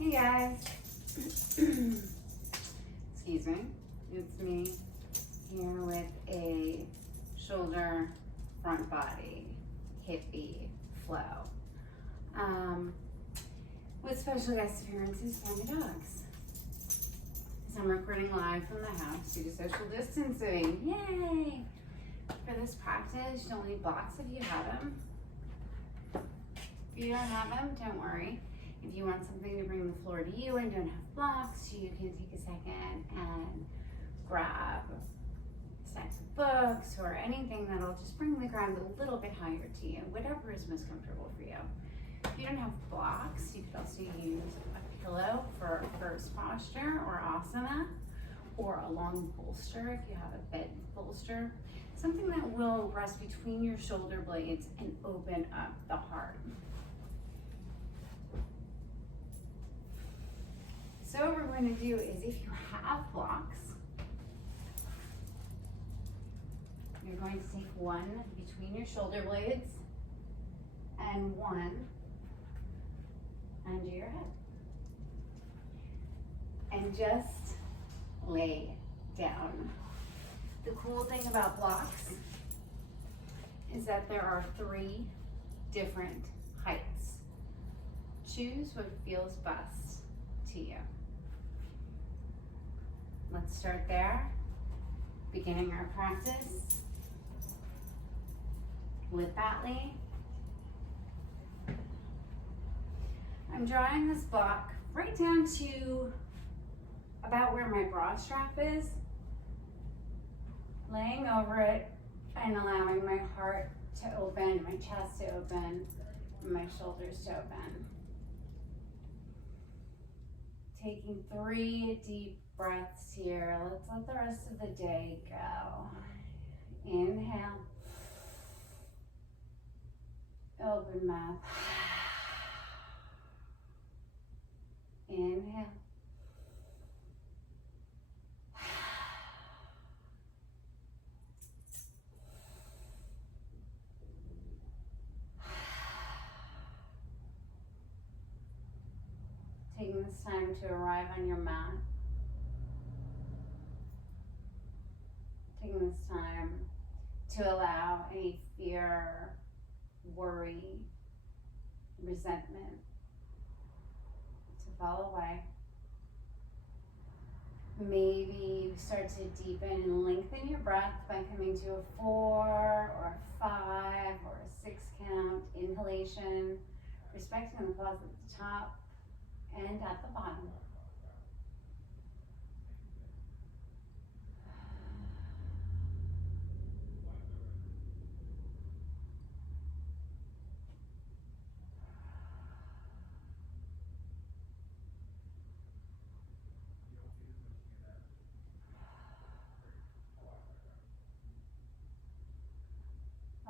Hey guys, excuse me, it's me here with a shoulder, front body, hippie flow. With special guest appearances by my dogs. So I'm recording live from the house due to social distancing. Yay! For this practice, you don't need blocks if you have them. If you don't have them, don't worry. If you want something to bring the floor to you and don't have blocks, you can take a second and grab stacks of books or anything that'll just bring the ground a little bit higher to you, whatever is most comfortable for you. If you don't have blocks, you could also use a pillow for first posture or asana, or a long bolster if you have a bed bolster. Something that will rest between your shoulder blades and open up the heart. So what we're going to do is, if you have blocks, you're going to take one between your shoulder blades and one under your head. And just lay down. The cool thing about blocks is that there are 3 different heights. Choose what feels best to you. Let's start there, beginning our practice with that lay. I'm drawing this block right down to about where my bra strap is, laying over it and allowing my heart to open, my chest to open, and my shoulders to open. Taking 3 deep breaths here. Let's let the rest of the day go. Inhale. Open mouth. Inhale. Taking this time to arrive on your mat. Taking this time to allow any fear, worry, resentment to fall away. Maybe start to deepen and lengthen your breath by coming to a 4 or a 5 or a 6 count inhalation, respecting the pause at the top and at the bottom.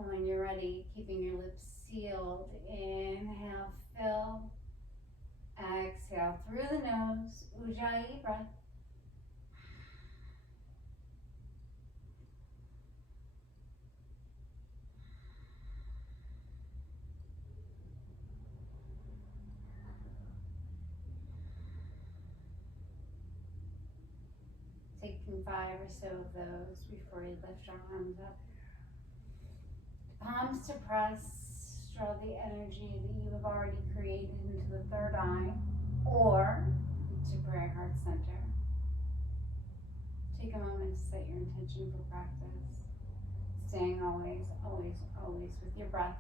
And when you're ready, keeping your lips sealed, inhale, fill. Exhale through the nose, Ujjayi breath. Taking 5 or so of those before you lift your arms up. Palms to press, draw the energy that you have already created into the third eye or to prayer heart center. Take a moment to set your intention for practice, staying always, always, always with your breath.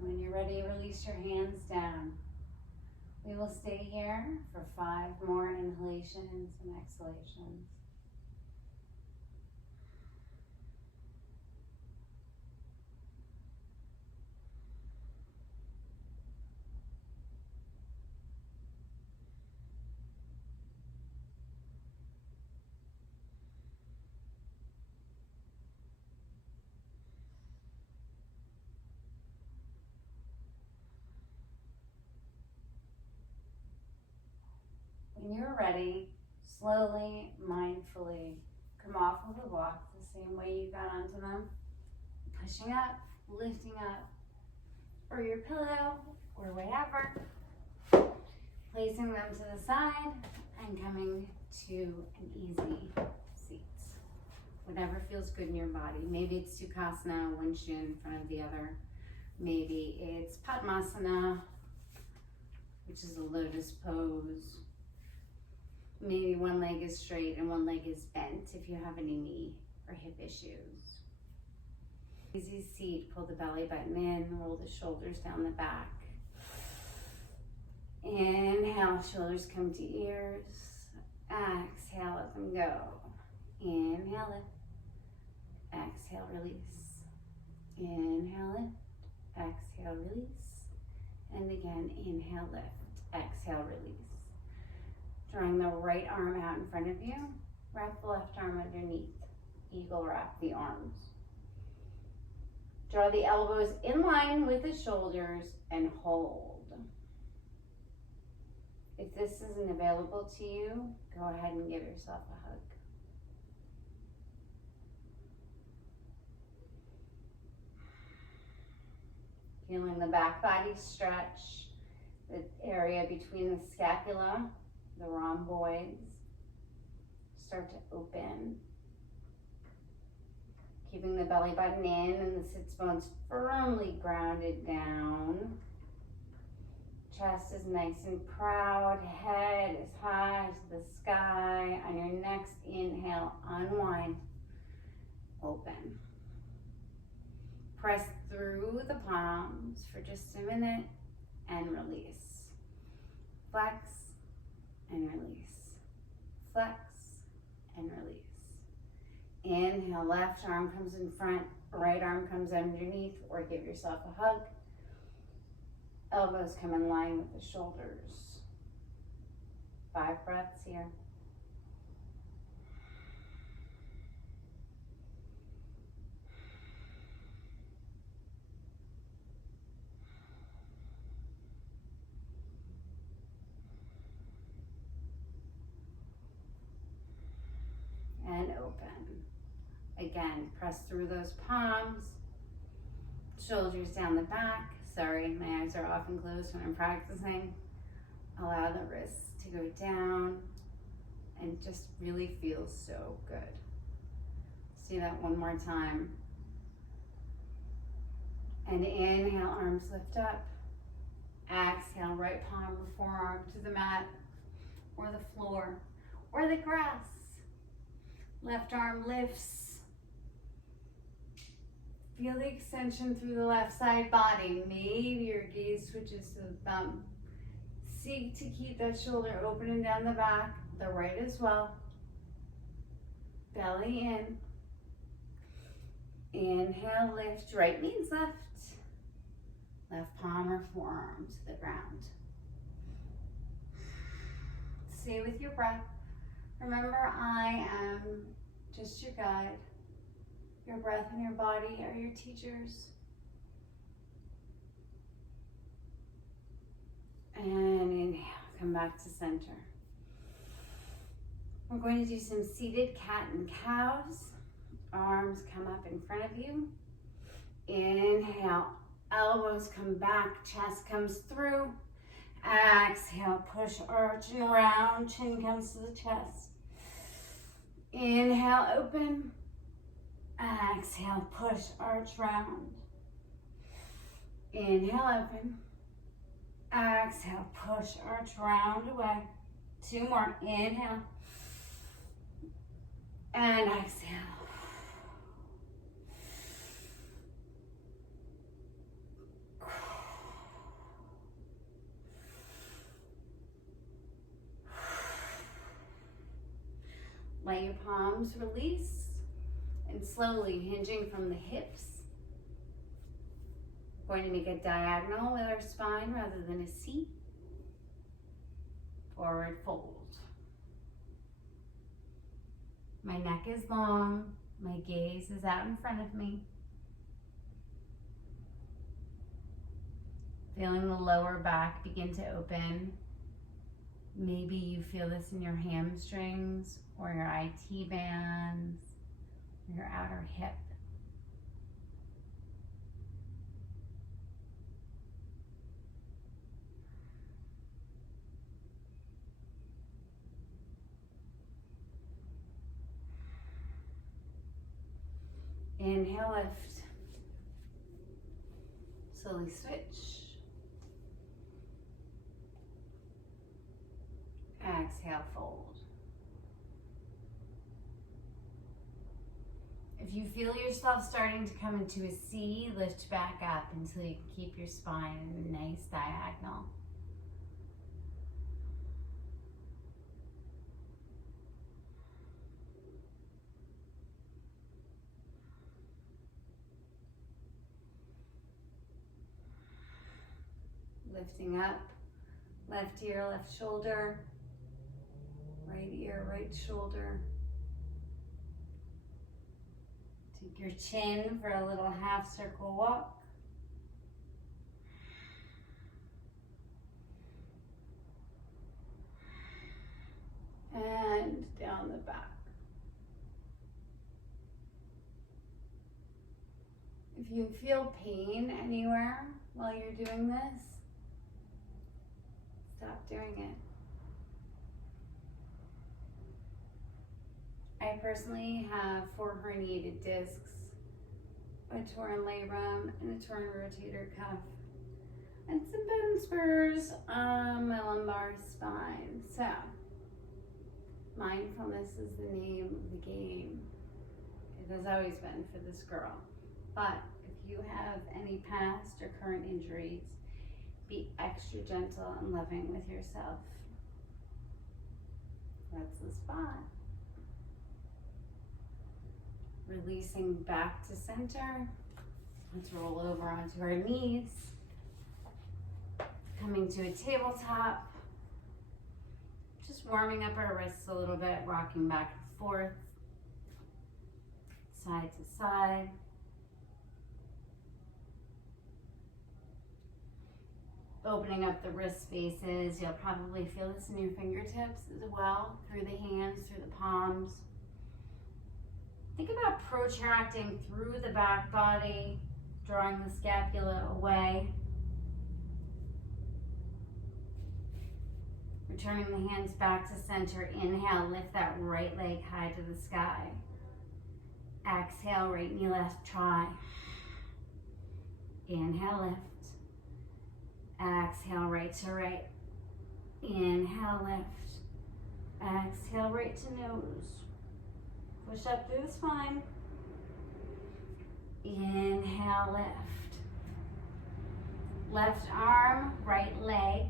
When you're ready, release your hands down. We will stay here for 5 more inhalations and exhalations. When when you're ready, slowly, mindfully, come off of the blocks the same way you got onto them. Pushing up, lifting up, or your pillow, or whatever. Placing them to the side and coming to an easy seat. Whatever feels good in your body. Maybe it's Sukhasana, one shin in front of the other. Maybe it's Padmasana, which is a lotus pose. Maybe one leg is straight and one leg is bent if you have any knee or hip issues. Easy seat, pull the belly button in, roll the shoulders down the back. Inhale, shoulders come to ears. Exhale, let them go. Inhale, lift. Exhale, release. Inhale, lift. Exhale, release. And again, inhale, lift. Exhale, release. Drawing the right arm out in front of you. Wrap the left arm underneath. Eagle wrap the arms. Draw the elbows in line with the shoulders and hold. If this isn't available to you, go ahead and give yourself a hug. Feeling the back body stretch, the area between the scapula, the rhomboids, start to open. Keeping the belly button in and the sits bones firmly grounded down. Chest is nice and proud, head is high to the sky. On your next inhale, unwind, open. Press through the palms for just a minute and release. Flex and release. Flex and release. Inhale, left arm comes in front, right arm comes underneath, or give yourself a hug. Elbows come in line with the shoulders. 5 breaths here. And open. Again, press through those palms, shoulders down the back. Sorry, my eyes are often closed when I'm practicing. Allow the wrists to go down and just really feels so good. Let's do that one more time. And inhale, arms lift up. Exhale, right palm or forearm to the mat or the floor or the grass. Left arm lifts. Feel the extension through the left side body. Maybe your gaze switches to the thumb. Seek to keep that shoulder open and down the back, the right as well. Belly in. Inhale, lift, right means left. Left palm or forearm to the ground. Stay with your breath. Remember, I am just your guide. Your breath and your body are your teachers. And inhale, come back to center. We're going to do some seated cat and cows. Arms come up in front of you. Inhale, elbows come back, chest comes through. Exhale, push, arch around, chin comes to the chest. Inhale, open. Exhale, push, arch round. Inhale, open. Exhale, push, arch round away. 2 more. Inhale. And exhale. Let your palms release. And slowly hinging from the hips. We're going to make a diagonal with our spine rather than a C. Forward fold. My neck is long. My gaze is out in front of me. Feeling the lower back begin to open. Maybe you feel this in your hamstrings or your IT bands, or your outer hip. Inhale, lift. Slowly switch. Exhale, fold. If you feel yourself starting to come into a C, lift back up until you can keep your spine in a nice diagonal. Lifting up, left ear, left shoulder, right ear, right shoulder. Take your chin for a little half circle walk. And down the back. If you feel pain anywhere while you're doing this, stop doing it. I personally have 4 herniated discs, a torn labrum, and a torn rotator cuff, and some bone spurs on my lumbar spine. So, mindfulness is the name of the game. It has always been for this girl. But if you have any past or current injuries, be extra gentle and loving with yourself. That's the spot. Releasing back to center. Let's roll over onto our knees. Coming to a tabletop. Just warming up our wrists a little bit, rocking back and forth, side to side. Opening up the wrist spaces. You'll probably feel this in your fingertips as well, through the hands, through the palms. Think about protracting through the back body, drawing the scapula away. Returning the hands back to center. Inhale, lift that right leg high to the sky. Exhale, right knee, left try. Inhale, lift. Exhale, right to right. Inhale, lift. Exhale, right to nose. Push up through the spine. Inhale, lift. Left arm, right leg.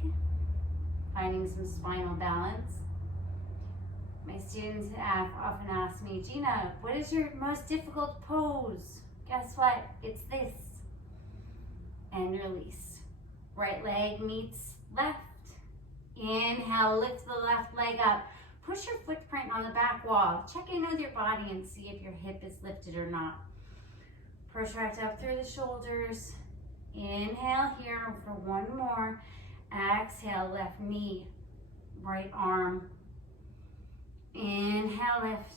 Finding some spinal balance. My students often ask me, Gina, what is your most difficult pose? Guess what? It's this. And release. Right leg meets left. Inhale, lift the left leg up. Push your footprint on the back wall. Check in with your body and see if your hip is lifted or not. Protract up through the shoulders. Inhale here for one more. Exhale, left knee, right arm. Inhale, lift.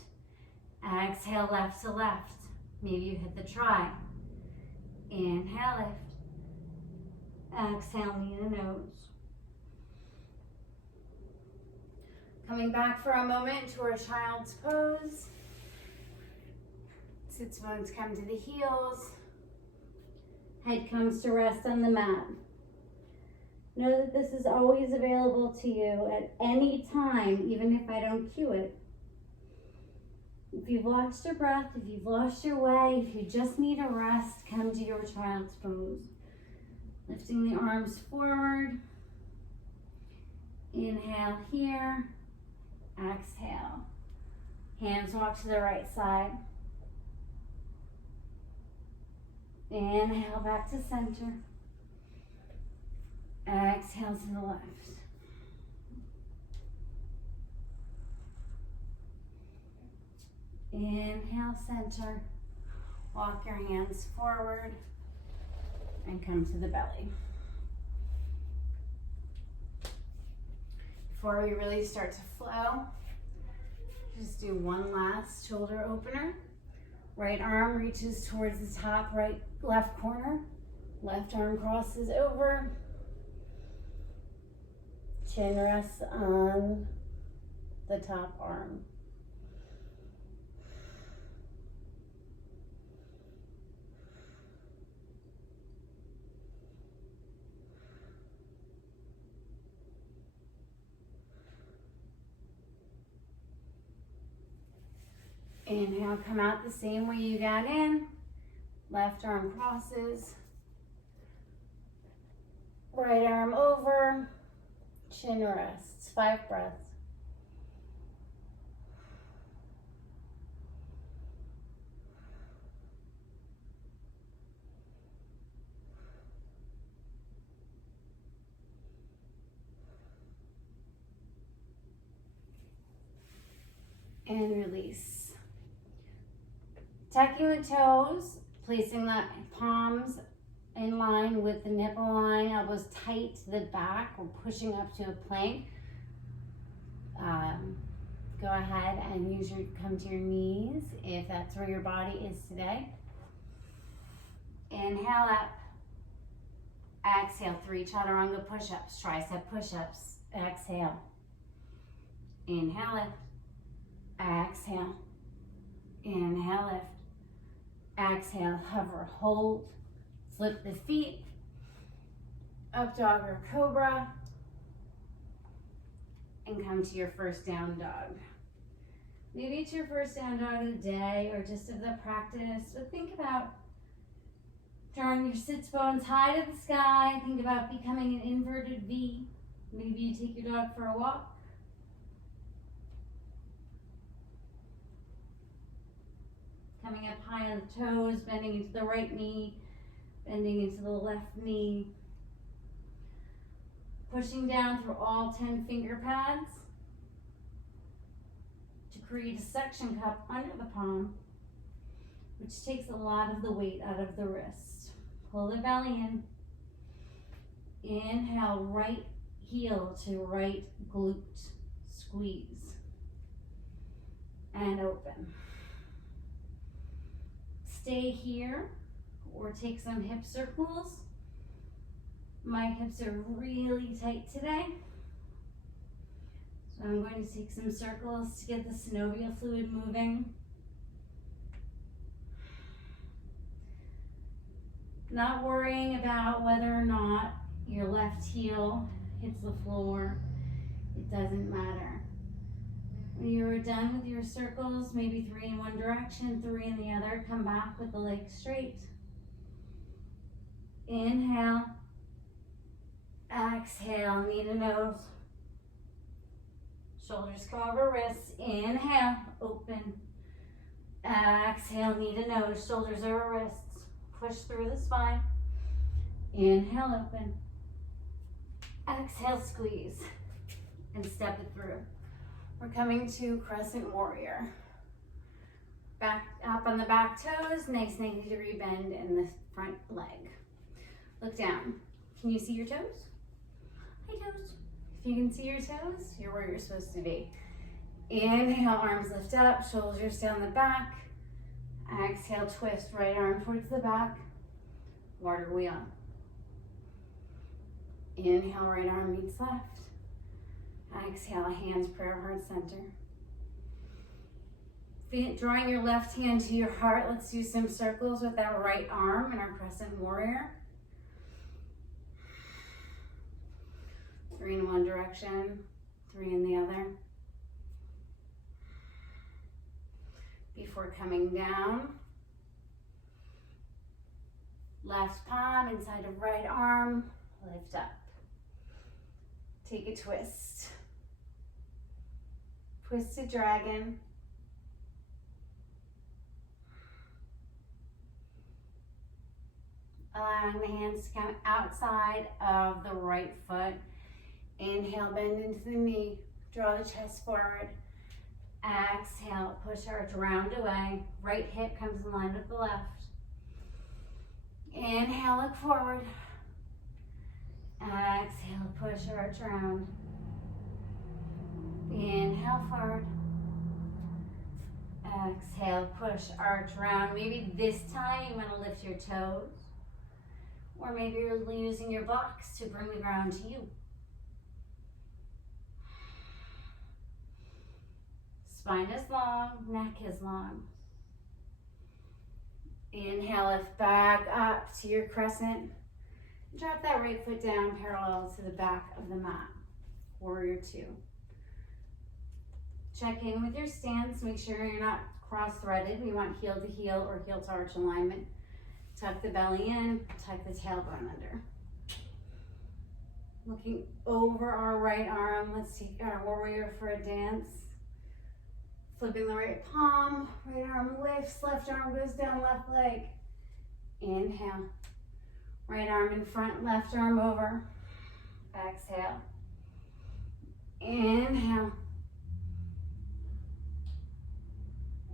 Exhale, left to left. Maybe you hit the try. Inhale, lift. Exhale, knee to nose. Coming back for a moment to our child's pose. Sits bones come to the heels. Head comes to rest on the mat. Know that this is always available to you at any time, even if I don't cue it. If you've lost your breath, if you've lost your way, if you just need a rest, come to your child's pose. Lifting the arms forward. Inhale here. Exhale. Hands walk to the right side. Inhale back to center. Exhale to the left. Inhale, center. Walk your hands forward and come to the belly. before we really start to flow, just do one last shoulder opener. Right arm reaches towards the top left corner. Left arm crosses over. Chin rests on the top arm. Inhale, come out the same way you got in. Left arm crosses. Right arm over. Chin rests. 5 breaths. And release. Tucking the toes, placing the palms in line with the nipple line, elbows tight to the back. We're pushing up to a plank. Go ahead and come to your knees if that's where your body is today. Inhale up. Exhale, 3 chaturanga push-ups, tricep push-ups. Exhale. Inhale, lift. Exhale. Inhale, lift. Exhale, hover, hold. Flip the feet. Up dog or cobra. And come to your first down dog. Maybe it's your first down dog of the day or just of the practice. But think about drawing your sits bones high to the sky. Think about becoming an inverted V. Maybe you take your dog for a walk. Coming up high on the toes, bending into the right knee, bending into the left knee. Pushing down through all 10 finger pads to create a suction cup under the palm, which takes a lot of the weight out of the wrist. Pull the belly in. Inhale, right heel to right glute. Squeeze. And open. Stay here or take some hip circles. My hips are really tight today. So I'm going to take some circles to get the synovial fluid moving. Not worrying about whether or not your left heel hits the floor. It doesn't matter. When you're done with your circles, maybe 3 in one direction, 3 in the other, come back with the legs straight. Inhale. Exhale, knee to nose. Shoulders come over wrists. Inhale, open. Exhale, knee to nose, shoulders over wrists. Push through the spine. Inhale, open. Exhale, squeeze. And step it through. We're coming to crescent warrior. Back up on the back toes, nice 90-degree bend in the front leg. Look down. Can you see your toes? Hi, toes. If you can see your toes, you're where you're supposed to be. Inhale, arms lift up, shoulders down the back. Exhale, twist, right arm towards the back. Water wheel. Inhale, right arm meets left. Exhale, hands prayer heart center. Drawing your left hand to your heart, let's do some circles with that right arm in our crescent warrior. 3 in one direction, 3 in the other. Before coming down, left palm inside of right arm, lift up. Take a twist. Twisted dragon. Allowing the hands to come outside of the right foot. Inhale, bend into the knee. Draw the chest forward. Exhale, push arch round away. Right hip comes in line with the left. Inhale, look forward. Exhale, push arch round. Inhale forward. Exhale, push, arch, round. Maybe this time you want to lift your toes. Or maybe you're using your blocks to bring the ground to you. Spine is long, neck is long. Inhale, lift back up to your crescent. Drop that right foot down parallel to the back of the mat. Warrior two. Check in with your stance. Make sure you're not cross-threaded. We want heel to heel or heel to arch alignment. Tuck the belly in, tuck the tailbone under. Looking over our right arm. Let's take our warrior for a dance. Flipping the right palm, right arm lifts, left arm goes down, left leg. Inhale. Right arm in front, left arm over. Exhale. Inhale.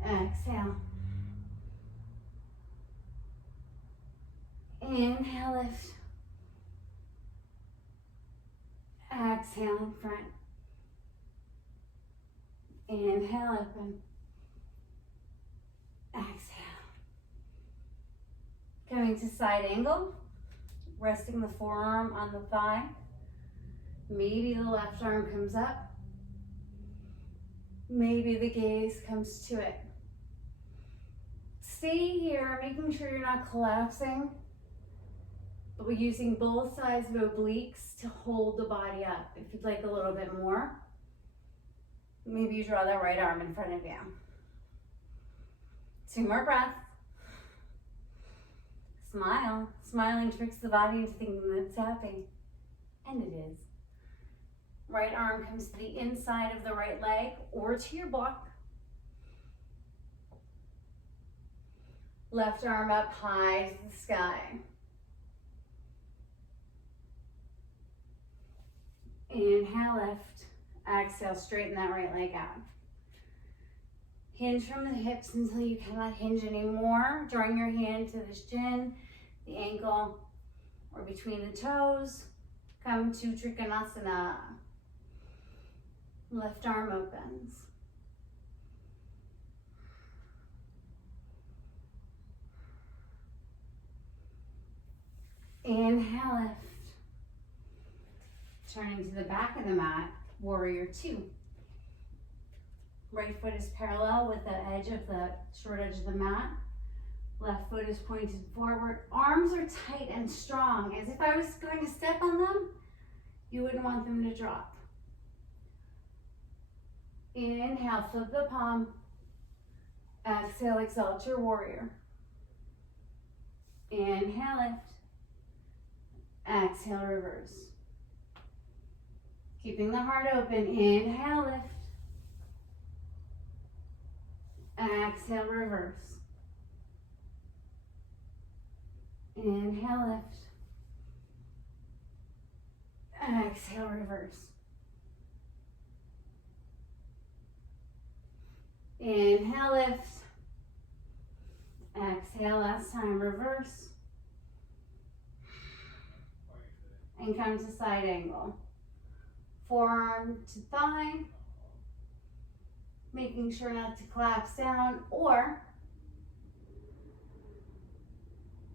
Exhale. Inhale, lift. Exhale in front. Inhale, open. Exhale. Coming to side angle. Resting the forearm on the thigh. Maybe the left arm comes up. Maybe the gaze comes to it. Stay here, making sure you're not collapsing, but we're using both sides of obliques to hold the body up. If you'd like a little bit more, maybe you draw that right arm in front of you. 2 more breaths. Smile. Smiling tricks the body into thinking that it's happy. And it is. Right arm comes to the inside of the right leg or to your block. Left arm up high to the sky. Inhale, lift. Exhale, straighten that right leg out. Hinge from the hips until you cannot hinge anymore. Drawing your hand to the shin, the ankle, or between the toes. Come to Trikonasana. Left arm opens. Inhale, lift. Turning to the back of the mat, warrior two. Right foot is parallel with the edge of the short edge of the mat. Left foot is pointed forward. Arms are tight and strong, as if I was going to step on them, you wouldn't want them to drop. Inhale, flip the palm. Exhale, exalt your warrior. Inhale, lift. Exhale, reverse. Keeping the heart open. Inhale, lift. Exhale, reverse. Inhale, lift. Exhale, reverse. Inhale, lift. Exhale, last time, reverse. And come to side angle. Forearm to thigh. Making sure not to collapse down, or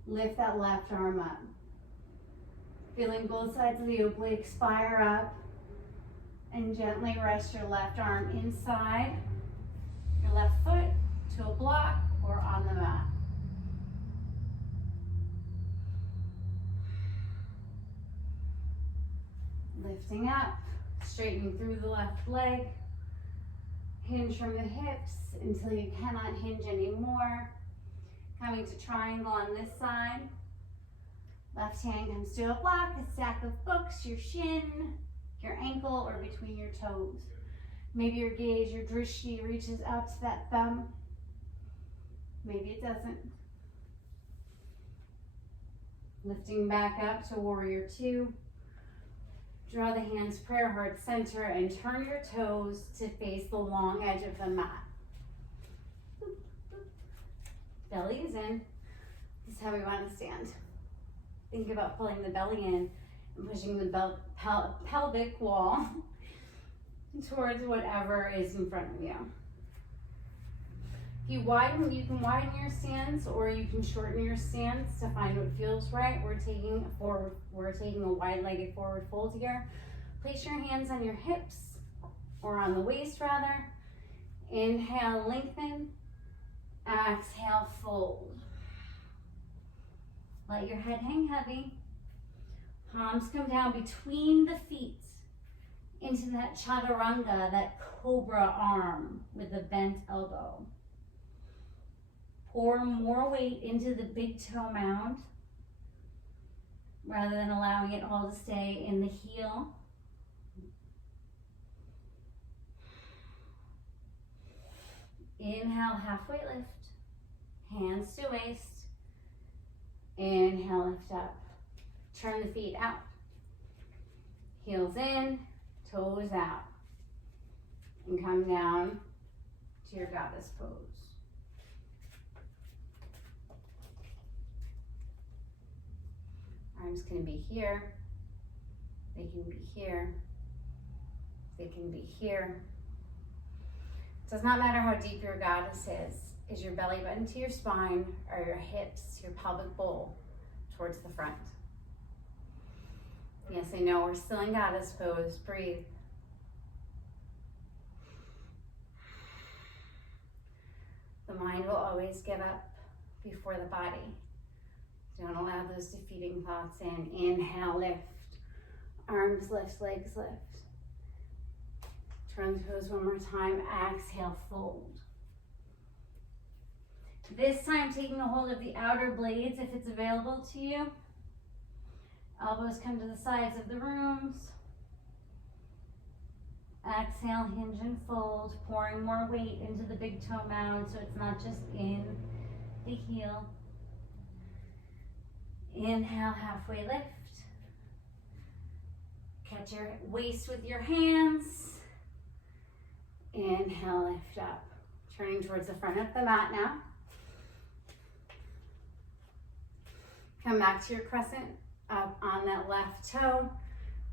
lift that left arm up. Feeling both sides of the obliques fire up, and gently rest your left arm inside your left foot to a block or on the mat. Lifting up, straightening through the left leg. Hinge from the hips until you cannot hinge anymore. Coming to triangle on this side. Left hand comes to a block, a stack of books, your shin, your ankle, or between your toes. Maybe your gaze, your drishti reaches out to that thumb. Maybe it doesn't. Lifting back up to warrior two. Draw the hands prayer heart center and turn your toes to face the long edge of the mat. Belly is in. This is how we want to stand. Think about pulling the belly in and pushing the pelvic wall towards whatever is in front of you. If you widen, you can widen your stance or you can shorten your stance to find what feels right. We're taking a wide-legged forward fold here. Place your hands on your hips or on the waist rather. Inhale, lengthen. Exhale, fold. Let your head hang heavy. Palms come down between the feet into that chaturanga, that cobra arm with a bent elbow. Pour more weight into the big toe mound rather than allowing it all to stay in the heel. Inhale, halfway lift. Hands to waist. Inhale, lift up. Turn the feet out. Heels in, toes out. And come down to your goddess pose. Arms can be here. They can be here. They can be here. It does not matter how deep your goddess is. Is your belly button to your spine or your hips, your pelvic bowl towards the front? Yes, I know we're still in goddess pose. Breathe. The mind will always give up before the body. Don't allow those defeating thoughts in. Inhale, lift. Arms lift, legs lift. Turn the toes one more time. Exhale, fold. This time, taking a hold of the outer blades if it's available to you. Elbows come to the sides of the rooms. Exhale, hinge and fold, pouring more weight into the big toe mound so it's not just in the heel. Inhale, halfway lift. Catch your waist with your hands. Inhale, lift up. Turning towards the front of the mat now. Come back to your crescent, up on that left toe.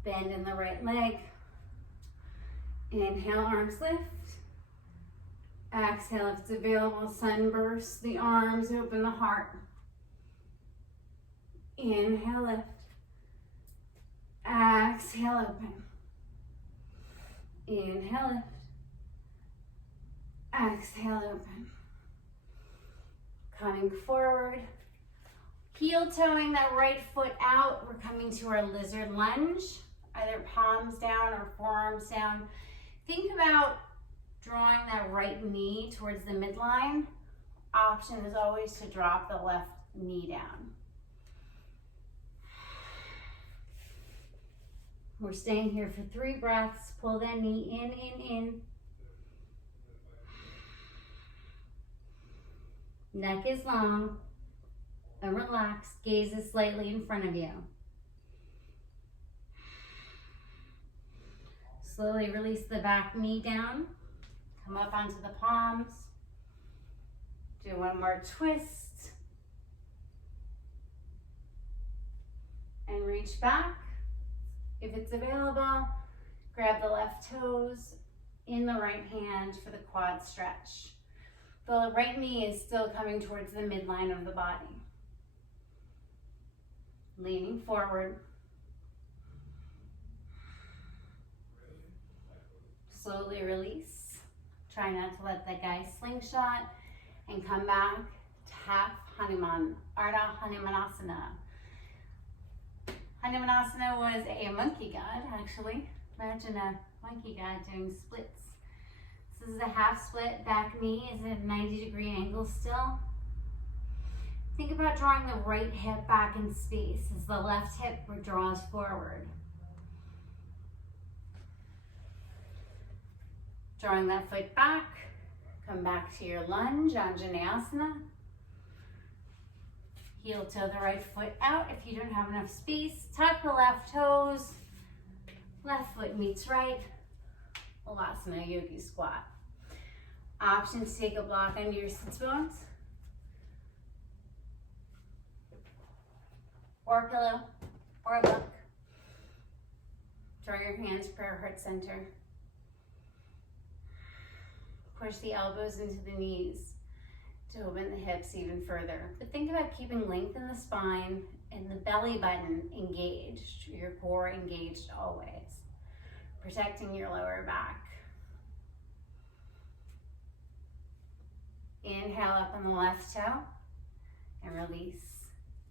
Bend in the right leg. Inhale, arms lift. Exhale, if it's available, sunburst the arms, open the heart. Inhale, lift. Exhale, open. Inhale, lift. Exhale, open. Coming forward. Heel toeing that right foot out. We're coming to our lizard lunge. Either palms down or forearms down. Think about drawing that right knee towards the midline. Option is always to drop the left knee down. We're staying here for 3 breaths. Pull that knee in. Neck is long and relaxed. Gaze is slightly in front of you. Slowly release the back knee down. Come up onto the palms. Do one more twist. And reach back. If it's available, grab the left toes in the right hand for the quad stretch. The right knee is still coming towards the midline of the body. Leaning forward. Slowly release. Try not to let that guy slingshot and come back to half Hanuman, Ardha Hanumanasana. Hanumanasana was a monkey god, actually. Imagine a monkey god doing splits. This is a half split. Back knee is at a 90-degree angle still. Think about drawing the right hip back in space as the left hip draws forward. Drawing that foot back. Come back to your lunge, Anjaneyasana. Heel toe the right foot out if you don't have enough space. Tuck the left toes. Left foot meets right. Ulasana Yogi Squat. Option to take a block under your sits bones. Or a pillow. Or a book. Draw your hands, prayer heart center. push the elbows into the knees to open the hips even further. But think about keeping length in the spine and the belly button engaged, your core engaged always, protecting your lower back. Inhale up on the left toe and release.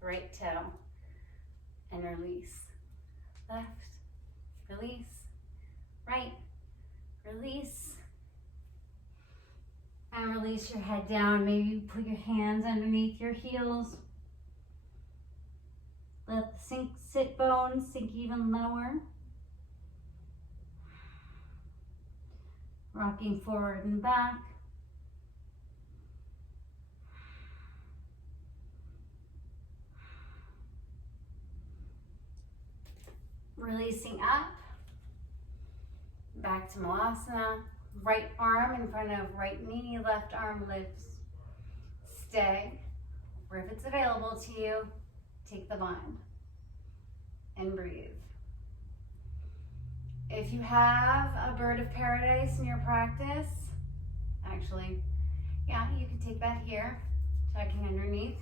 Right toe and release. Left, release. Right, release. And release your head down. Maybe put your hands underneath your heels. Let the sit bones sink even lower. Rocking forward and back. Releasing up. Back to Malasana. Right arm in front of right knee, left arm lifts. Stay. Or if it's available to you, take the bind and breathe. If you have a bird of paradise in your practice, actually, yeah, you can take that here, tucking underneath.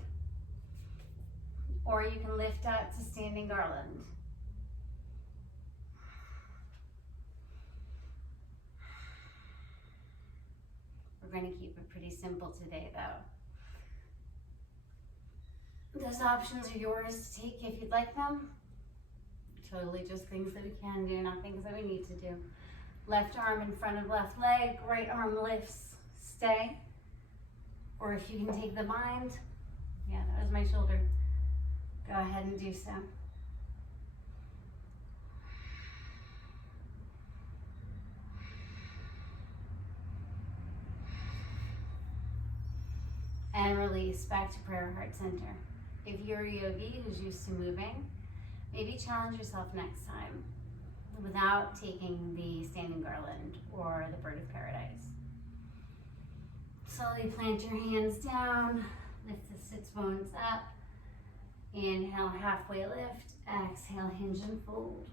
Or you can lift up to standing garland. We're going to keep it pretty simple today, though. Those options are yours to take if you'd like them. Totally just things that we can do, not things that we need to do. Left arm in front of left leg, right arm lifts, stay. Or if you can take the bind, yeah, that was my shoulder. Go ahead and do so. And release back to prayer heart center. If you're a yogi who's used to moving, maybe challenge yourself next time without taking the standing garland or the bird of paradise. Slowly plant your hands down, lift the sits bones up. Inhale, halfway lift. Exhale, hinge and fold.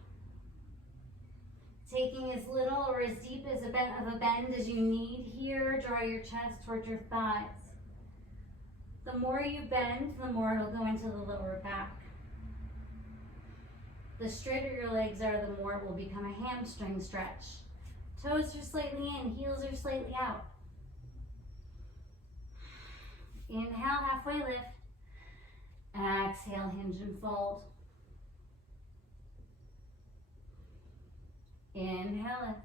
Taking as little or as deep as a bend as you need here, draw your chest towards your thighs. The more you bend, the more it'll go into the lower back. The straighter your legs are, the more it will become a hamstring stretch. Toes are slightly in, heels are slightly out. Inhale, halfway lift. Exhale, hinge and fold. Inhale, lift.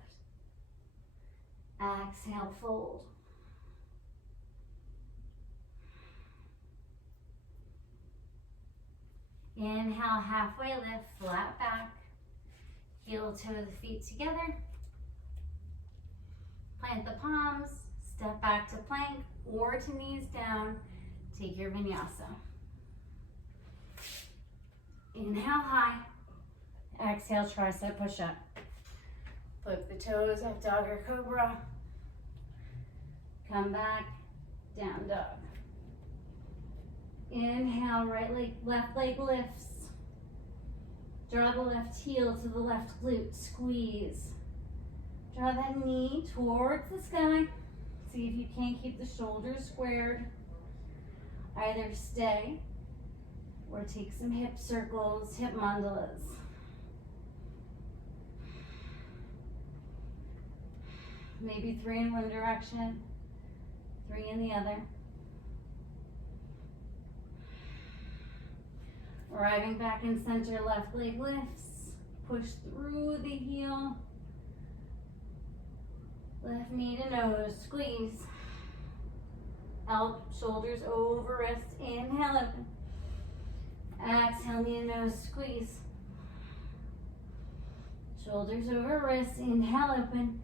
Exhale, fold. Inhale, halfway lift, flat back. Heel toe the feet together. Plant the palms, step back to plank or to knees down. Take your vinyasa. Inhale high. Exhale, tricep push-up. Flip the toes, up dog or cobra. Come back, down dog. Inhale, right leg, left leg lifts. Draw the left heel to the left glute, squeeze. Draw that knee towards the sky. See if you can't keep the shoulders squared. Either stay or take some hip circles, hip mandalas. Maybe 3 in one direction, 3 in the other. Arriving back in center, left leg lifts. Push through the heel. Left knee to nose, squeeze. Shoulders over wrist, inhale, open. Exhale, knee to nose, squeeze. Shoulders over wrist, inhale, open.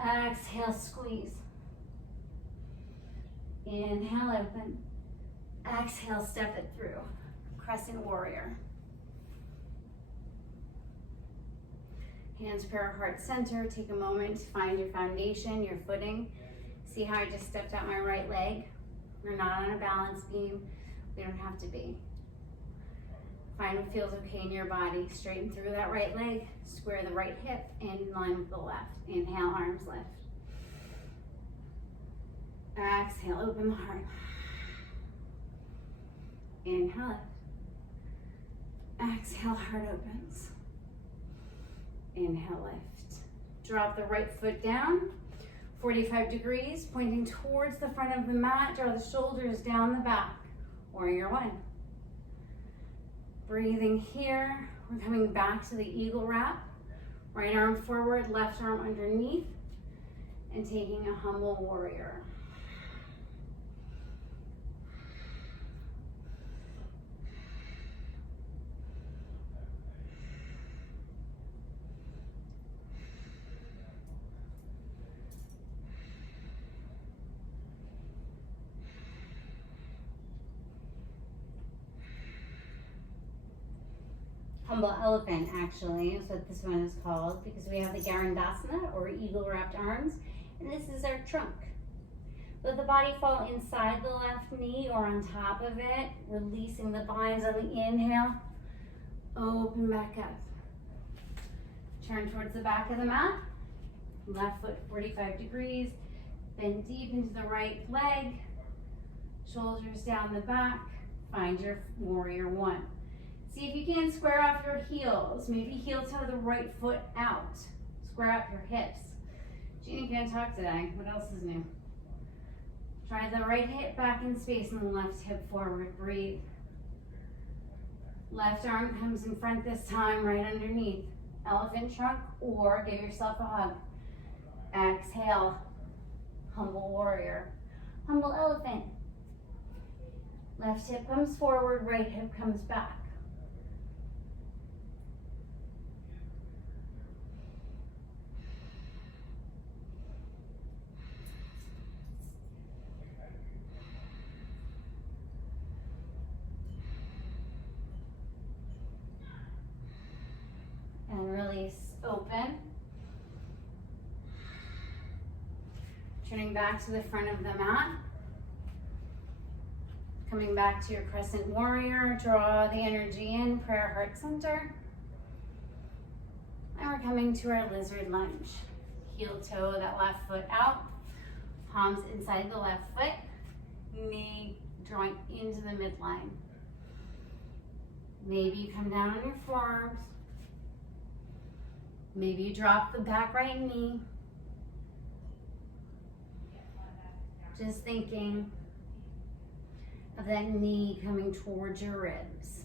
Exhale, squeeze. Inhale, open. Exhale, step it through. Crescent warrior. Hands prayer heart center. Take a moment to find your foundation, your footing. See how I just stepped out my right leg? We're not on a balance beam. We don't have to be. Find what feels okay in your body. Straighten through that right leg. Square the right hip in line with the left. Inhale, arms lift. Exhale, open the heart. Inhale lift. Exhale, heart opens. Inhale, lift. Drop the right foot down, 45 degrees, pointing towards the front of the mat. Draw the shoulders down the back. Warrior one. Breathing here. We're coming back to the eagle wrap. Right arm forward, left arm underneath, and taking a humble warrior. Humble elephant, actually, is what this one is called, because we have the Garandasana, or eagle wrapped arms, and this is our trunk. Let the body fall inside the left knee or on top of it, releasing the binds on the inhale. Open back up. Turn towards the back of the mat. Left foot 45 degrees. Bend deep into the right leg. Shoulders down the back. Find your warrior one. See if you can square off your heels. Maybe heel toe the right foot out. Square up your hips. Gina can't talk today. What else is new? Try the right hip back in space and the left hip forward. Breathe. Left arm comes in front this time, right underneath. Elephant trunk, or give yourself a hug. Exhale. Humble warrior. Humble elephant. Left hip comes forward, right hip comes back. And release, open. Turning back to the front of the mat. Coming back to your crescent warrior, draw the energy in, prayer heart center. And we're coming to our lizard lunge. Heel toe that left foot out, palms inside the left foot, knee joint into the midline. Maybe you come down on your forearms. Maybe you drop the back right knee. Just thinking of that knee coming towards your ribs.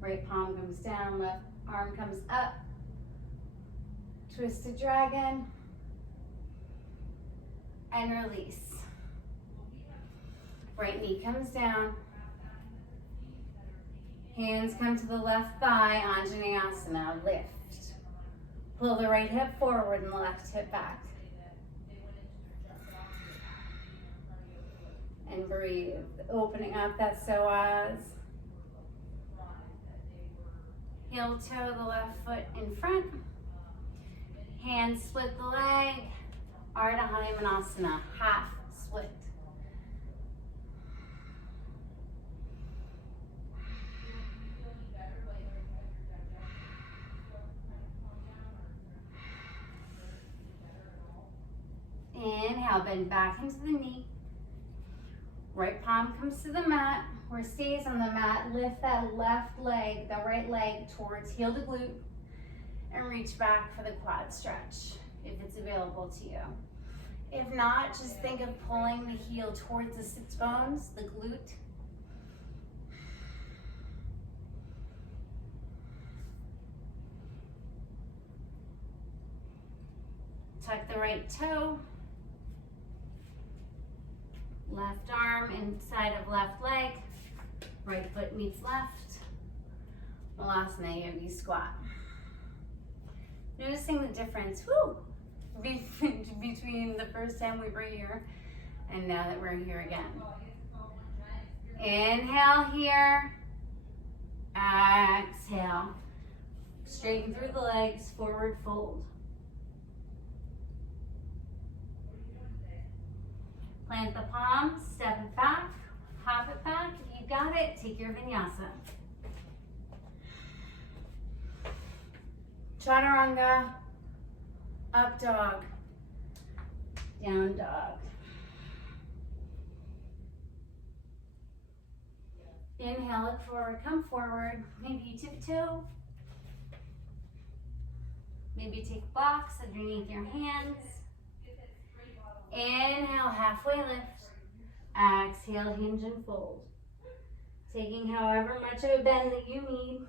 Right palm comes down, left arm comes up. Twisted dragon. And release. Right knee comes down. Hands come to the left thigh, Anjaneyasana, lift. Pull the right hip forward and the left hip back. And breathe, opening up that psoas. Heel toe the left foot in front. Hands split the leg. Ardha Hanumanasana, half split. Inhale, bend back into the knee. Right palm comes to the mat or stays on the mat. Lift that left leg, the right leg towards heel to glute, and reach back for the quad stretch if it's available to you. If not, just think of pulling the heel towards the sits bones, the glute. Tuck the right toe. Left arm inside of left leg. Right foot meets left. Malasana Yogi squat. Noticing the difference, between the first time we were here and now that we're here again. Inhale here. Exhale. Straighten through the legs, forward fold. Plant the palms, step it back, hop it back. If you got it, take your vinyasa. Chaturanga, up dog, down dog. Inhale, look forward, come forward. Maybe you tiptoe. Maybe take blocks underneath your hands. Inhale, halfway lift. Exhale, hinge and fold. Taking however much of a bend that you need.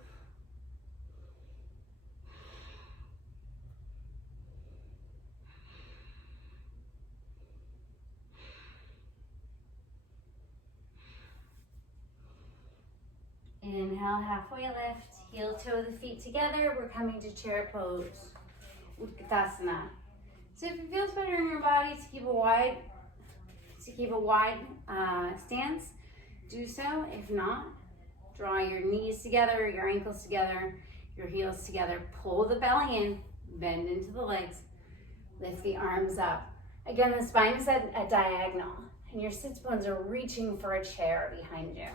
Inhale, halfway lift. Heel toe the feet together. We're coming to chair pose. Utkatasana. So if it feels better in your body to keep a wide stance, do so. If not, draw your knees together, your ankles together, your heels together. Pull the belly in, bend into the legs, lift the arms up. Again, the spine is at a diagonal, and your sits bones are reaching for a chair behind you.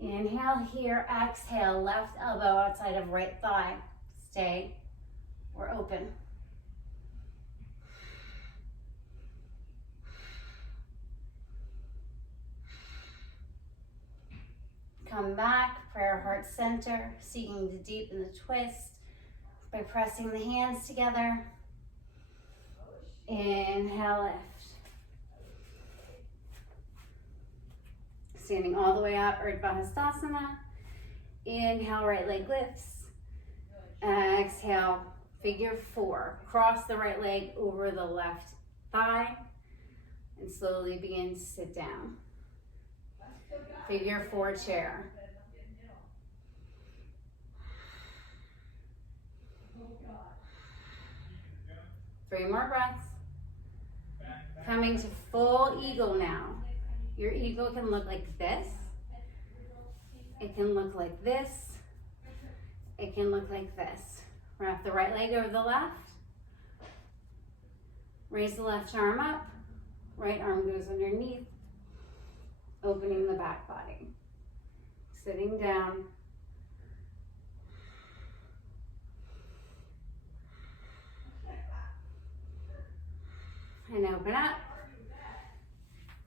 Inhale here, exhale, left elbow outside of right thigh. Stay or open. Come back, prayer heart center, seeking to deepen the twist by pressing the hands together. Inhale, lift. Standing all the way up, Urdhva Hastasana. Inhale, right leg lifts. Exhale, figure four. Cross the right leg over the left thigh and slowly begin to sit down. Figure four chair. Three more breaths. Coming to full eagle now. Your eagle can look like this. It can look like this. It can look like this. Wrap the right leg over the left. Raise the left arm up. Right arm goes underneath, opening the back body. Sitting down. And open up.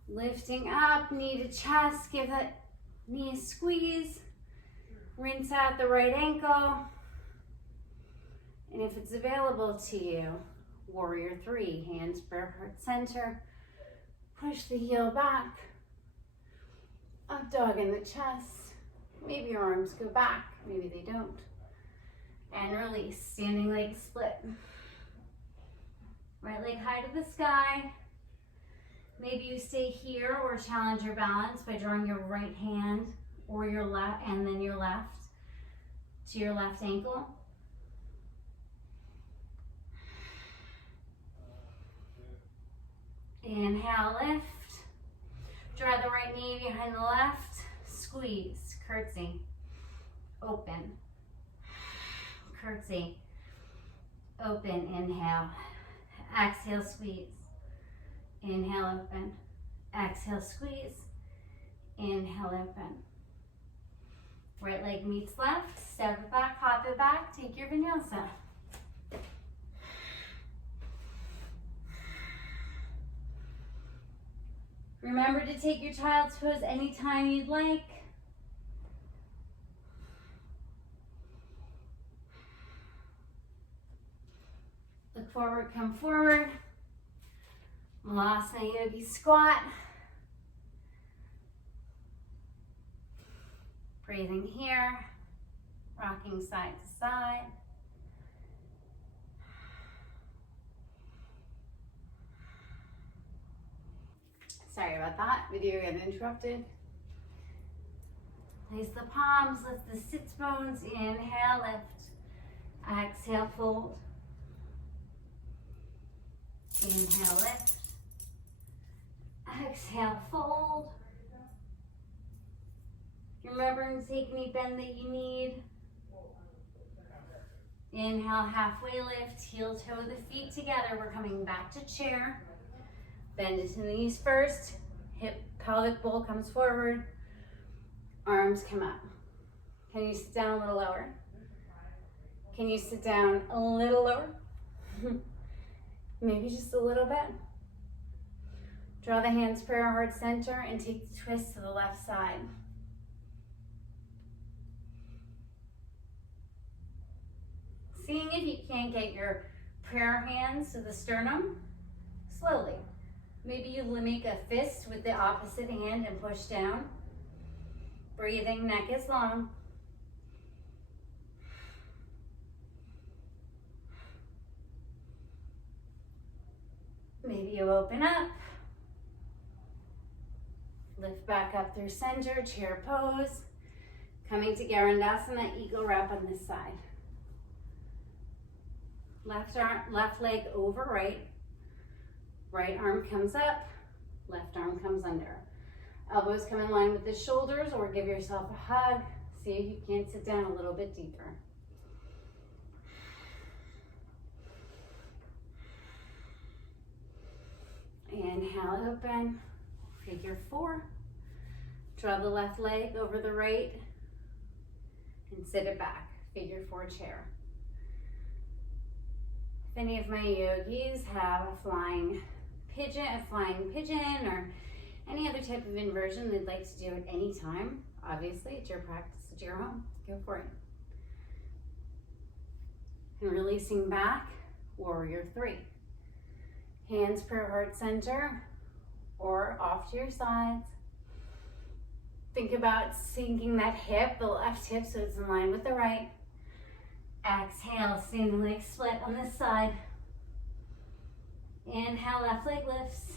Lifting up, knee to chest, give the knee a squeeze. Rinse out the right ankle. And if it's available to you, warrior three, hands prayer heart center. Push the heel back. Up dog in the chest. Maybe your arms go back, maybe they don't. And release, standing leg split. Right leg high to the sky. Maybe you stay here or challenge your balance by drawing your right hand or your left and then your left to your left ankle. Inhale, lift. Draw the right knee behind the left. Squeeze, curtsy, open. Curtsy, open, inhale. Exhale, squeeze. Inhale, open. Exhale, squeeze. Inhale, open. Right leg meets left. Step it back, hop it back. Take your vinyasa. Remember to take your child's pose anytime you'd like. Look forward, come forward. Malasana Yogi squat. Breathing here, rocking side to side. Sorry about that, video got interrupted. Place the palms, lift the sits bones, inhale, lift. Exhale, fold. Inhale, lift. Exhale, fold. Remembering to take any bend that you need. Inhale, halfway lift, heel toe the feet together. We're coming back to chair. Bend into the knees first. Hip, pelvic bowl comes forward. Arms come up. Can you sit down a little lower? Can you sit down a little lower? Maybe just a little bit. Draw the hands prayer heart center and take the twist to the left side. Seeing if you can't get your prayer hands to the sternum, slowly. Maybe you make a fist with the opposite hand and push down. Breathing, neck is long. Maybe you open up. Lift back up through center, chair pose. Coming to Garandasana, eagle wrap on this side. Left arm, left leg over right. Right arm comes up, left arm comes under. Elbows come in line with the shoulders, or give yourself a hug. See if you can't sit down a little bit deeper. Inhale, open, figure four. Draw the left leg over the right and sit it back, figure four chair. If any of my yogis have a flying pigeon, or any other type of inversion they'd like to do at any time, obviously it's your practice, it's your home, go for it. And releasing back, warrior three. Hands prayer heart center or off to your sides. Think about sinking that hip, the left hip, so it's in line with the right. Exhale, standing leg split on this side. Inhale, left leg lifts.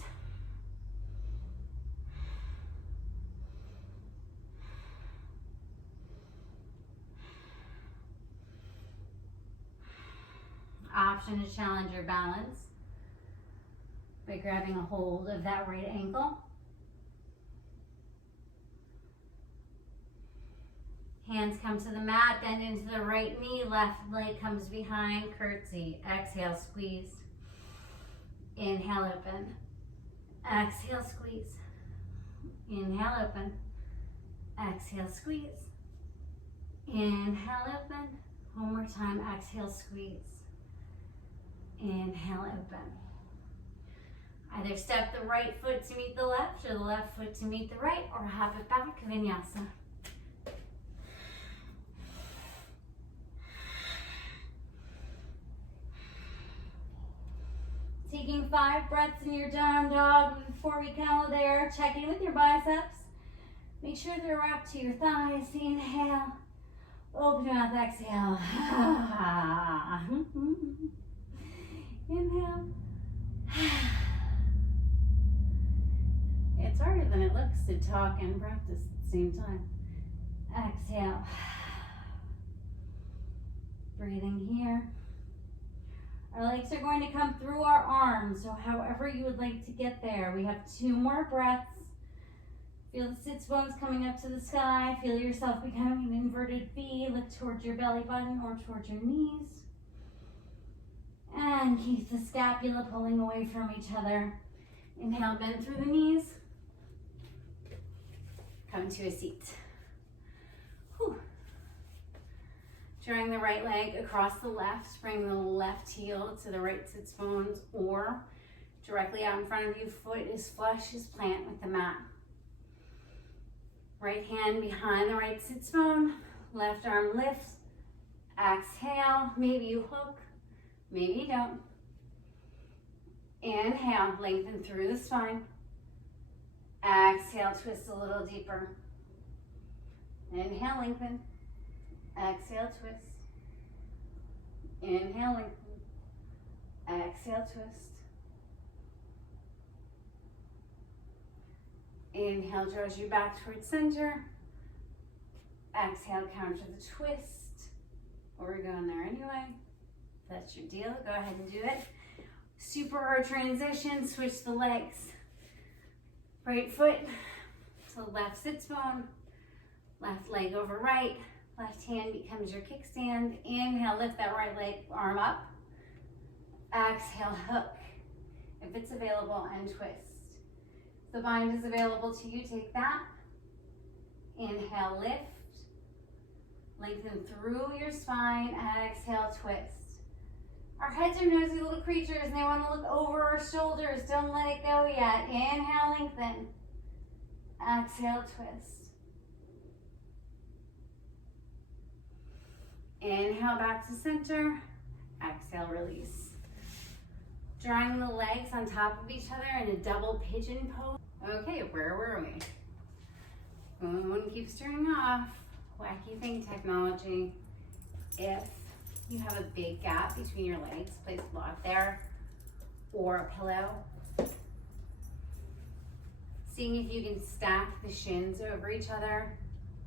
Option to challenge your balance by grabbing a hold of that right ankle. Hands come to the mat, bend into the right knee, left leg comes behind, curtsy. Exhale, squeeze. Inhale, open. Exhale, squeeze. Inhale, open. Exhale, squeeze. Inhale, open. One more time, exhale, squeeze. Inhale, open. Either step the right foot to meet the left or the left foot to meet the right, or hop it back, vinyasa. Taking 5 breaths in your down dog. Before we count there, check in with your biceps. Make sure they're wrapped to your thighs. Inhale. Open your mouth, exhale. Inhale. It's harder than it looks to talk and practice at the same time. Exhale. Breathing here. Our legs are going to come through our arms, so however you would like to get there. We have 2 more breaths. Feel the sits bones coming up to the sky. Feel yourself becoming an inverted V. Look towards your belly button or towards your knees. And keep the scapula pulling away from each other. Inhale, bend through the knees. Come to a seat. Whew. Drawing the right leg across the left, bring the left heel to the right sits bones, or directly out in front of you, foot is flush as plant with the mat. Right hand behind the right sits bone, left arm lifts. Exhale, maybe you hook, maybe you don't. Inhale, lengthen through the spine. Exhale, twist a little deeper. Inhale, lengthen. Exhale, twist. Inhale, lengthen. Exhale, twist. Inhale, draws you back towards center. Exhale, counter the twist. Or we're going there anyway. If that's your deal, go ahead and do it. Super hard transition, switch the legs. Right foot to left sits bone. Left leg over right. Left hand becomes your kickstand. Inhale, lift that right leg, arm up. Exhale, hook, if it's available, and twist. If the bind is available to you, take that. Inhale, lift. Lengthen through your spine, and exhale, twist. Our heads are nosy little creatures and they want to look over our shoulders. Don't let it go yet. Inhale, lengthen. Exhale, twist. Inhale, back to center. Exhale, release. Drawing the legs on top of each other in a double pigeon pose. Okay, where were we? Phone keeps turning off. Wacky thing technology. If you have a big gap between your legs, place a block there or a pillow. Seeing if you can stack the shins over each other.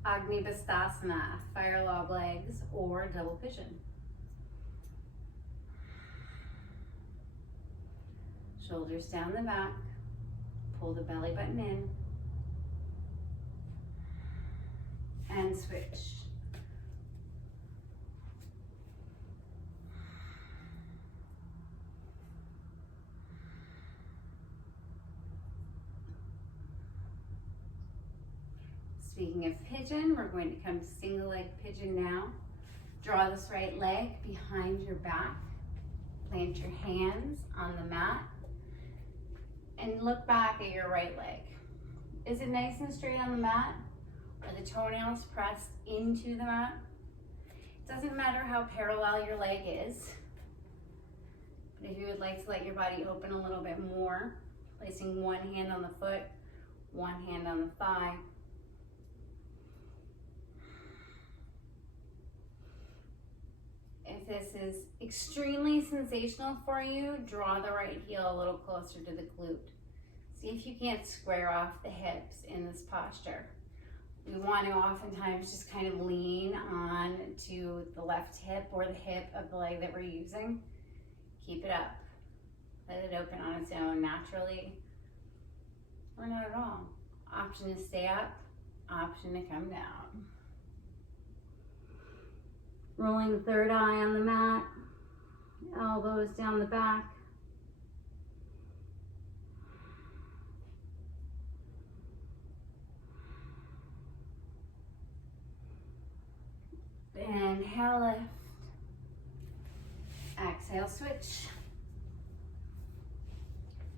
Agni Bastasana, fire log legs, or double pigeon. Shoulders down the back. Pull the belly button in. And switch. Speaking of pigeon, we're going to come to single leg pigeon now. Draw this right leg behind your back. Plant your hands on the mat. And look back at your right leg. Is it nice and straight on the mat? Are the toenails pressed into the mat? It doesn't matter how parallel your leg is. But if you would like to let your body open a little bit more, placing one hand on the foot, one hand on the thigh. If this is extremely sensational for you, draw the right heel a little closer to the glute. See if you can't square off the hips in this posture. We want to oftentimes just kind of lean on to the left hip or the hip of the leg that we're using. Keep it up. Let it open on its own naturally, or not at all. Option to stay up, option to come down. Rolling the third eye on the mat, elbows down the back. Inhale, lift. Exhale, switch.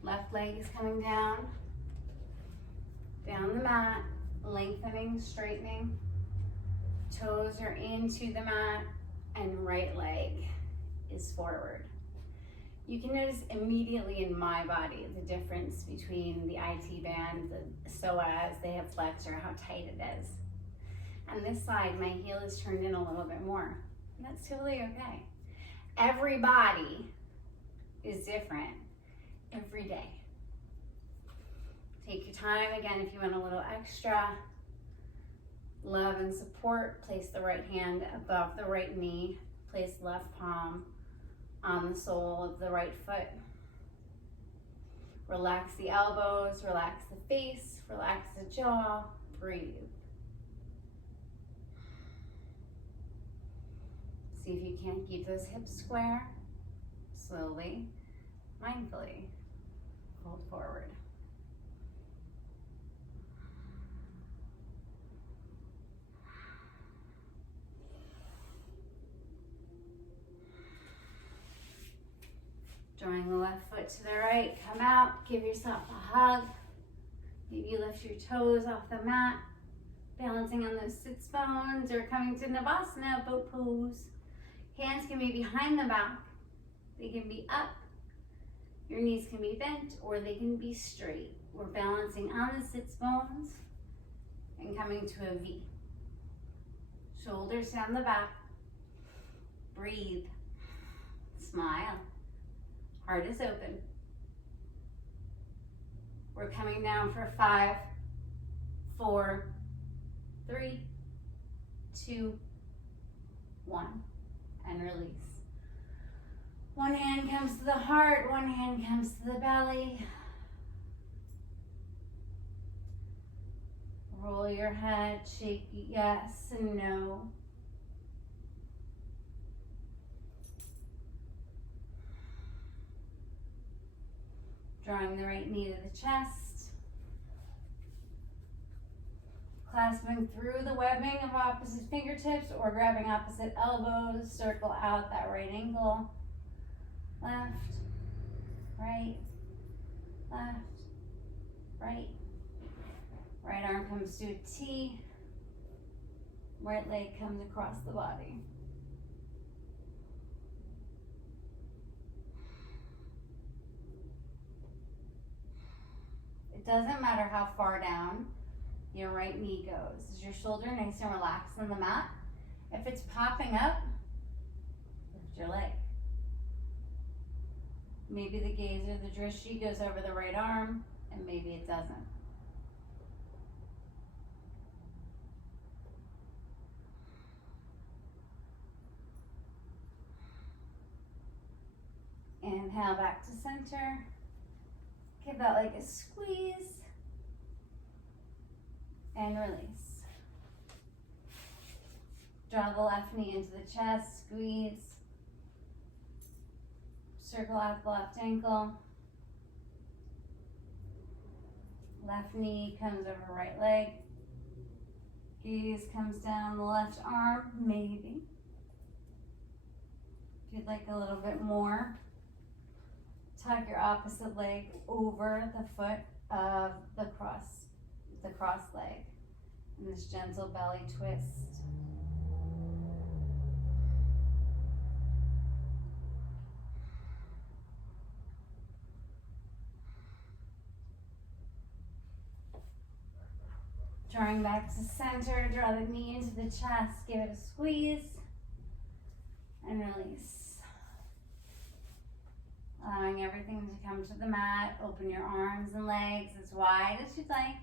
Left leg is coming down. Down the mat, lengthening, straightening. Toes are into the mat, and right leg is forward. You can notice immediately in my body the difference between the IT band, the psoas, the hip flexor, how tight it is. On this side, my heel is turned in a little bit more. And that's totally okay. Every body is different every day. Take your time. Again, if you want a little extra love and support, place the right hand above the right knee. Place left palm on the sole of the right foot. Relax the elbows, relax the face, relax the jaw, breathe. See if you can't keep those hips square. Slowly, mindfully, fold forward. Drawing the left foot to the right, come out, give yourself a hug. Maybe lift your toes off the mat, balancing on those sits bones, or coming to Navasana, boat pose. Hands can be behind the back. They can be up. Your knees can be bent, or they can be straight. We're balancing on the sits bones and coming to a V. Shoulders down the back. Breathe. Smile. Heart is open. We're coming down for 5, 4, 3, 2, 1, and release. One hand comes to the heart, one hand comes to the belly. Roll your head, shake yes and no. Drawing the right knee to the chest. clasping through the webbing of opposite fingertips or grabbing opposite elbows. Circle out that right ankle. Left, right, left, right. Right arm comes to a T. Right leg comes across the body. It doesn't matter how far down your right knee goes. Is your shoulder nice and relaxed on the mat? If it's popping up, lift your leg. Maybe the gaze or the drishti goes over the right arm, and maybe it doesn't. Inhale back to center. Give that leg a squeeze. And release. Draw the left knee into the chest, squeeze. Circle out the left ankle. Left knee comes over right leg. Gaze comes down the left arm, maybe. If you'd like a little bit more, tuck your opposite leg over the foot of the cross leg in this gentle belly twist. Drawing back to center, draw the knee into the chest, give it a squeeze, and release. Allowing everything to come to the mat. Open your arms and legs as wide as you'd like.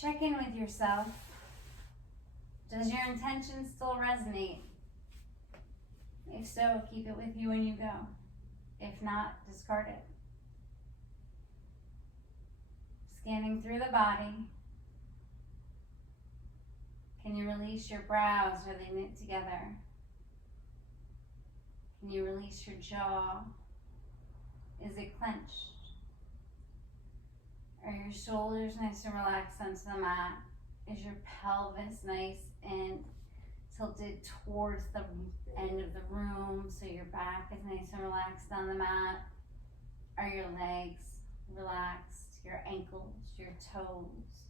Check in with yourself. Does your intention still resonate? If so, keep it with you when you go. If not, discard it. Scanning through the body. Can you release your brows? Are they knit together? Can you release your jaw? Is it clenched? Are your shoulders nice and relaxed onto the mat? Is your pelvis nice and tilted towards the end of the room so your back is nice and relaxed on the mat? Are your legs relaxed? Your ankles, your toes?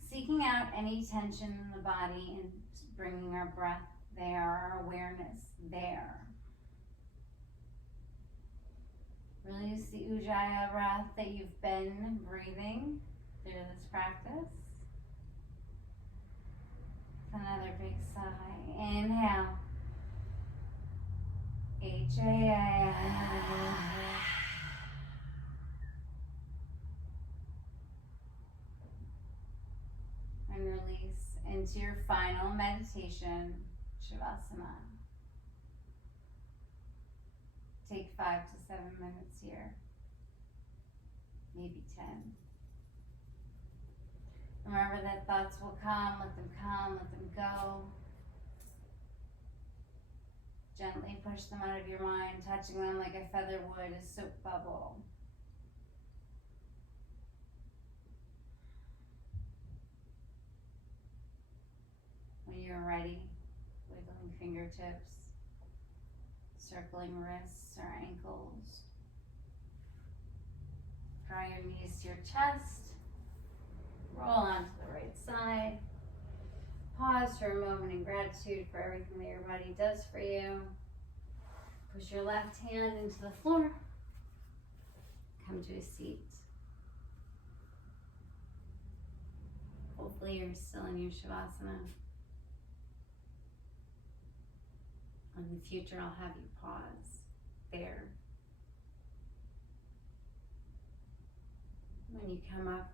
Seeking out any tension in the body and bringing our breath there, our awareness there. Release the Ujjayi breath that you've been breathing through this practice. Another big sigh. Inhale. Ujjayi. And release into your final meditation, Shavasana. Take 5 to 7 minutes here, maybe 10. Remember that thoughts will come, let them go. Gently push them out of your mind, touching them like a feather would, a soap bubble. When you're ready, wiggling fingertips, circling wrists or ankles. Draw your knees to your chest. Roll onto the right side. Pause for a moment in gratitude for everything that your body does for you. Push your left hand into the floor. Come to a seat. Hopefully you're still in your Shavasana. In the future, I'll have you pause there. When you come up,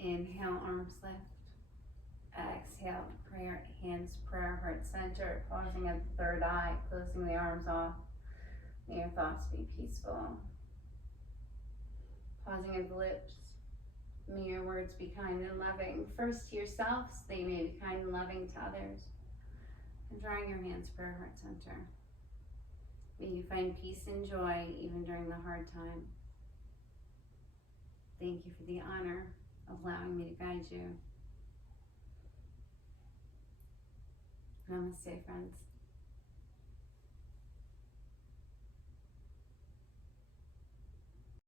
inhale, arms lift. Exhale, prayer, hands, prayer, heart center, pausing at the third eye, closing the arms off. May your thoughts be peaceful. Pausing at the lips. May your words be kind and loving. First to yourself, so they may be kind and loving to others. And drawing your hands, prayer, heart center. May you find peace and joy even during the hard time. thank you for the honor of allowing me to guide you. Namaste, friends.